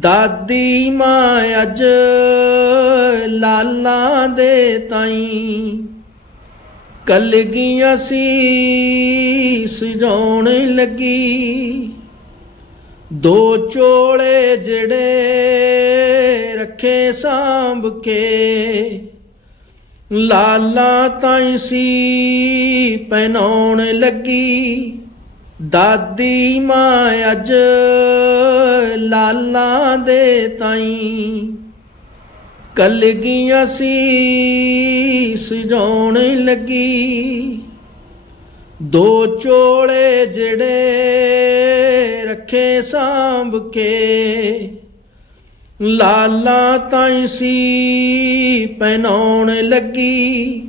ਦਾਦੀ ਮਾਂ ਅੱਜ ਲਾਲਾਂ ਦੇ ਤਾਈ। ਕਲਗੀਆਂ ਸੀ ਸਜਾਉਣ ਲੱਗੀ। ਦੋ ਚੋਲੇ ਜਿਹੜੇ ਰੱਖੇ ਸਾਂਭ ਕੇ, ਲਾਲਾ ਤਾਈ ਸੀ ਪਹਿਨਾਉਣ ਲੱਗੀ। ਦਾਦੀ ਮਾਂ ਅੱਜ ਲਾਲਾਂ ਦੇ ਤਾਈ। ਕਲਗੀਆਂ ਸੀ ਸਜਾਉਣ ਲੱਗੀ। ਦੋ ਚੋਲੇ ਜਿਹੜੇ ਰੱਖੇ ਸਾਂਭ ਕੇ। ਲਾਲਾਂ ਤਾਈ ਸੀ ਪਹਿਨਾਉਣ ਲੱਗੀ।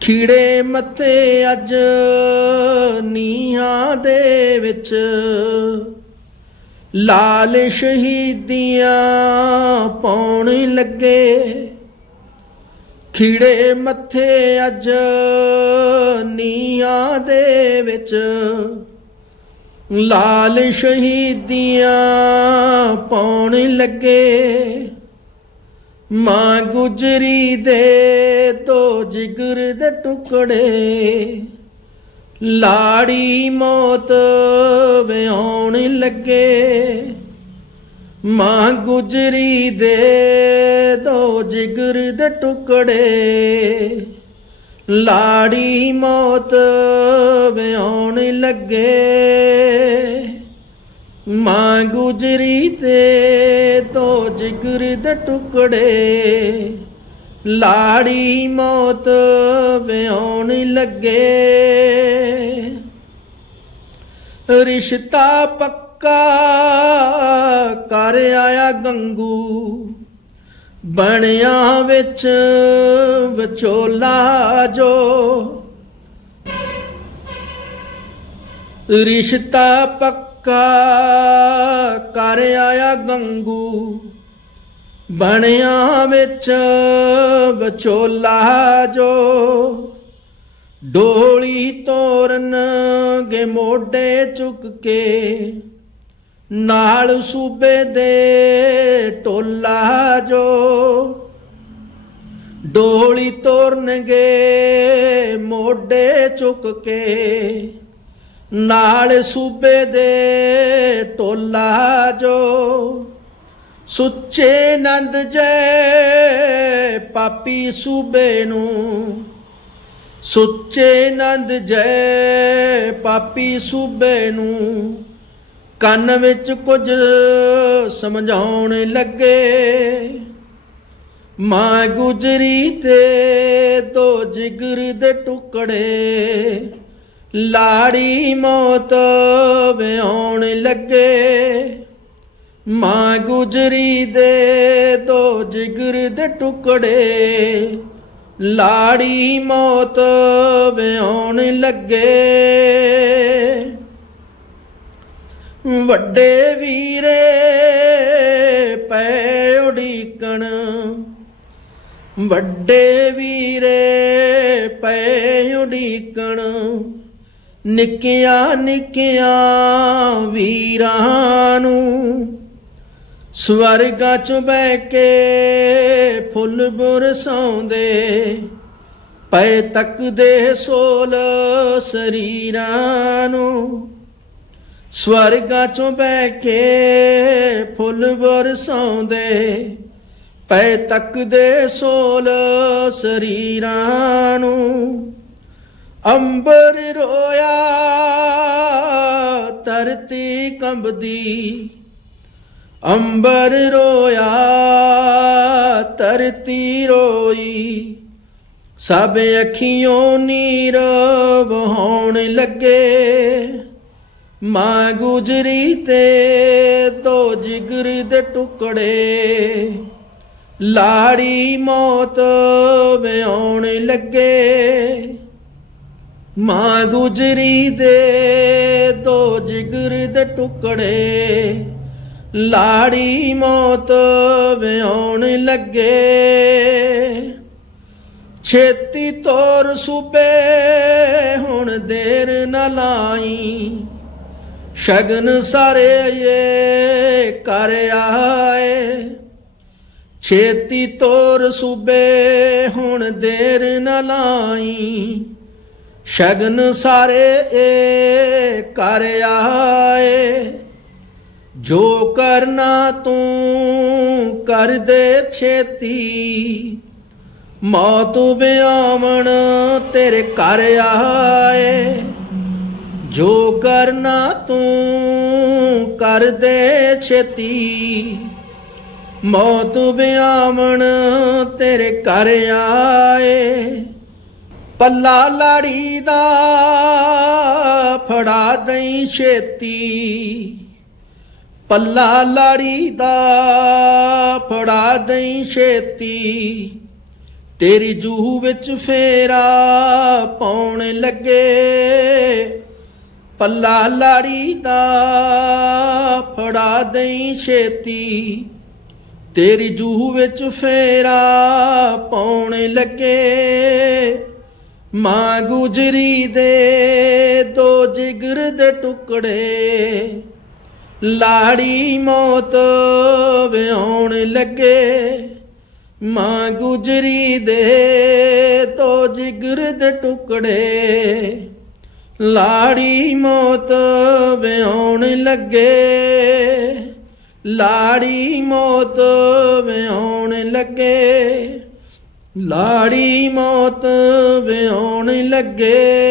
ਖੀੜੇ ਮੱਥੇ ਅੱਜ ਨੀਹਾਂ ਦੇ ਵਿੱਚ। ਲਾਲ ਸ਼ਹੀਦੀਆਂ ਪਾਉਣ ਲੱਗੇ। ਖੀੜੇ ਮੱਥੇ ਅੱਜ ਨੀਹਾਂ ਦੇ ਵਿੱਚ। ਲਾਲ ਸ਼ਹੀਦੀਆਂ ਪਾਉਣ ਲੱਗੇ। ਮਾਂ ਗੁਜਰੀ ਦੇ ਤੋ ਜਿਗਰ ਦੇ ਟੁਕੜੇ, ਲਾੜੀ ਮੌਤ ਵਿਆਉਣ ਲੱਗੇ। ਮਾਂ ਗੁਜਰੀ ਦੇ ਦੋ ਜਿਗਰ ਦੇ ਟੁਕੜੇ, ਲਾੜੀ ਮੌਤ ਵਿਆਉਣ ਲੱਗੇ। ਮਾਂ ਗੁਜਰੀ ਤੇ ਤੋ ਦੇ ਟੁਕੜੇ। ਲਾੜੀ ਮੌਤ ਵਿਆਉਣ ਲੱਗੇ। ਰਿਸ਼ਤਾ ਪੱਕਾ ਕਰ ਆਇਆ ਗੰਗੂ। ਬਣਿਆ ਵਿੱਚ ਵਿਚੋਲਾ ਜੋ। ਰਿਸ਼ਤਾ ਪੱਕਾ ਕਰ ਆਇਆ ਗੰਗੂ। ਬਣਿਆ ਵਿੱਚ ਵਿਚੋਲਾ ਜੋ ਡੋਲੀ ਤੋਰਨ ਗੇ ਮੋਢੇ ਚੁੱਕ ਕੇ, ਨਾਲ ਸੂਬੇ ਦੇ ਟੋਲਾ ਜੋ ਡੋਲੀ ਤੋਰਨਗੇ ਮੋਢੇ ਚੁੱਕ ਕੇ, ਨਾਲ ਸੂਬੇ ਦੇ ਟੋਲਾ ਜੋ ਸੁੱਚੇ ਨੰਦ ਜੈ ਪਾਪੀ ਸੂਬੇ ਨੂੰ। ਸੁੱਚੇ ਨੰਦ ਜੈ ਪਾਪੀ ਸੂਬੇ ਨੂੰ। ਕੰਨ ਵਿੱਚ ਕੁਝ ਸਮਝਾਉਣ ਲੱਗੇ। ਮਾਂ ਗੁਜਰੀ ਤੇ ਦੋ ਜਿਗਰ ਦੇ ਟੁਕੜੇ। ਲਾੜੀ ਮੌਤ ਵਿਆਉਣ ਲੱਗੇ। ਮਾਂ ਗੁਜਰੀ ਦੇ ਦੋ ਜਿਗਰ ਦੇ ਟੁਕੜੇ, ਲਾੜੀ ਮੌਤ ਵਿਆਉਣ ਲੱਗੇ। ਵੱਡੇ ਵੀਰੇ ਪੈ ਉਡੀਕਣ, ਵੱਡੇ ਵੀਰੇ ਪੈ ਉਡੀਕਣ ਨਿੱਕਿਆਂ ਨਿੱਕਿਆਂ ਵੀਰਾਂ ਨੂੰ ਸਵਰਗਾਂ ਚ ਬਹਿ ਕੇ ਫੁੱਲ ਬਰਸਾਉਂਦੇ ਪਏ ਤੱਕਦੇ ਸੋਲ ਸਰੀਰਾਂ ਨੂੰ। ਸਵਰਗਾਂ ਚੋਂ ਬਹਿ ਕੇ ਫੁੱਲ ਬਰਸਾਉਂਦੇ ਪੈ ਤੱਕਦੇ ਸੋਲ ਸਰੀਰਾਂ ਨੂੰ। ਅੰਬਰ ਰੋਇਆ, ਧਰਤੀ ਕੰਬਦੀ ਅੰਬਰ ਰੋਇਆ, ਧਰਤੀ ਰੋਈ, ਸਭ ਅੱਖੀਓਂ ਨੀਰ ਵਹਾਉਣ ਲੱਗੇ। ਮਾਂ ਗੁਜਰੀ ਤੇ ਦੋ ਜਿਗਰ ਦੇ ਟੁਕੜੇ, ਲਾੜੀ ਮੌਤ ਵਿਆਉਣ ਲੱਗੇ। ਮਾਂ ਗੁਜਰੀ ਦੇ ਦੋ ਜਿਗਰ ਦੇ ਟੁਕੜੇ ਲਾੜੀ ਮੌਤ ਵਿਆਉਣ ਲੱਗੇ। ਛੇਤੀ ਤੋਰ ਸੂਬੇ, ਹੁਣ ਦੇਰ ਨਾ ਲਾਈ। ਸ਼ਗਨ ਸਾਰੇ ਏ ਕਰ ਆਏ। ਛੇਤੀ ਤੋਰ ਸੂਬੇ, ਹੁਣ ਦੇਰ ਨ ਲਾਈ। ਸ਼ਗਨ ਸਾਰੇ ਏ ਕਰ ਆਏ। ਜੋ ਕਰਨਾ ਤੂੰ ਕਰ ਦੇ ਛੇਤੀ। ਮੌਤ ਵਿਆਵਣ ਤੇਰੇ ਘਰ ਆਏ। ਜੋ ਕਰਨਾ ਤੂੰ ਕਰ ਦੇ ਛੇਤੀ। ਮੌਤ ਵਿਆਵਣ ਤੇਰੇ ਘਰ ਆਏ। ਪੱਲਾ ਲਾੜੀ ਦਾ ਫੜਾ ਦਈ ਛੇਤੀ। ਪੱਲਾ ਲਾੜੀ ਦਾ ਫੜਾ ਦਈ ਛੇਤੀ। ਤੇਰੀ ਜੂਹ ਵਿੱਚ ਫੇਰਾ ਪਾਉਣ ਲੱਗੇ। ਪੱਲਾ ਲਾੜੀ ਦਾ ਫੜਾ ਦਈ ਛੇਤੀ। ਤੇਰੀ ਜੂਹ ਵਿੱਚ ਫੇਰਾ ਪਾਉਣ ਲੱਗੇ। ਮਾਂ ਗੁਜਰੀ ਦੇ ਦੋ ਜਿਗਰ ਦੇ ਟੁਕੜੇ। ਲਾੜੀ ਮੌਤ ਵਿਆਉਣ ਲੱਗੇ। ਮਾਂ ਗੁਜਰੀ ਦੇ ਤੋ ਜਿਗਰ ਦੇ ਟੁਕੜੇ। ਲਾੜੀ ਮੌਤ ਵਿਆਉਣ ਲੱਗੇ। ਲਾੜੀ ਮੌਤ ਵਿਆਉਣ ਲੱਗੇ। ਲਾੜੀ ਮੌਤ ਵਿਆਉਣ ਲੱਗੇ।